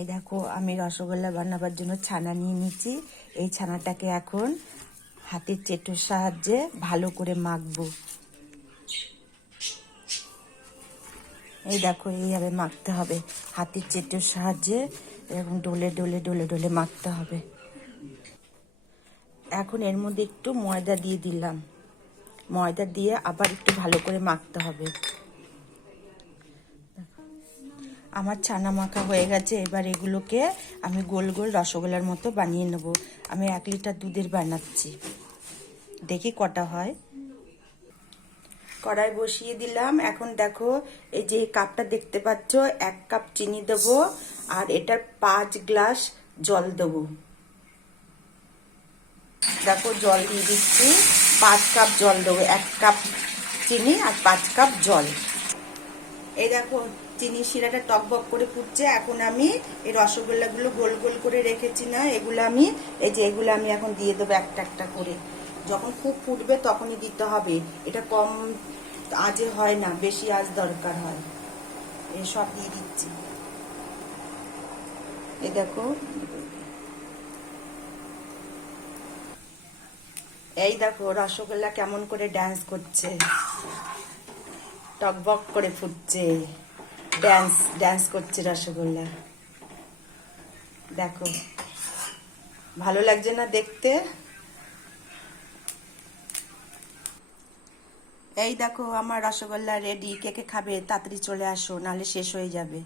এই দেখো আমি রসগোল্লা বানাবার জন্য ছানা নিয়ে নিচ্ছি। এই ছানাটাকে এখন হাতের চেটোর সাহায্যে ভালো করে মাখবো। এই দেখো এইভাবে মাখতে হবে, হাতের চেটোর সাহায্যে এরকম ডলে ডলে ডলে ডলে মাখতে হবে। এখন এর মধ্যে একটু ময়দা দিয়ে দিলাম, ময়দা দিয়ে আবার একটু ভালো করে মাখতে হবে। আমার ছানা মাখা হয়ে গেছে। এবার এগুলোকে আমি গোল গোল রসগোল্লার মতো বানিয়ে নেব। আমি 1 লিটার দুধের বানাচ্ছি, দেখি কটা হয়। কড়াই বসিয়ে দিলাম। এখন দেখো এই যে কাপটা দেখতে পাচ্ছ, 1 কাপ চিনি দেব আর এটার 5 গ্লাস জল দেব। দেখো জল দিয়ে দিচ্ছি, 5 কাপ জল দেবো। 1 কাপ চিনি আর 5 কাপ জল। এই দেখো চিনি শিরাটা টকবক করে ফুটছে। এখন আমি এই রসগোল্লাগুলো গোল গোল করে রেখেছি না, এগুলো আমি এখন দিয়ে দেবো একটা একটা করে। যখন খুব ফুটবে তখনই দিতে হবে, এটা কম আঁচে হয় না, বেশি আঁচ দরকার হয়। এই সব দিয়ে দিচ্ছি। এই দেখো, এই দেখো রসগোল্লা কেমন করে ড্যান্স করছে, টকবক করে ফুটছে, ড্যান্স করছে রসগোল্লা। দেখো ভালো লাগছে না দেখতে? এই দেখো আমার রসগোল্লা রেডি। কে কে খাবে তাড়াতাড়ি চলে আসো, নাহলে শেষ হয়ে যাবে।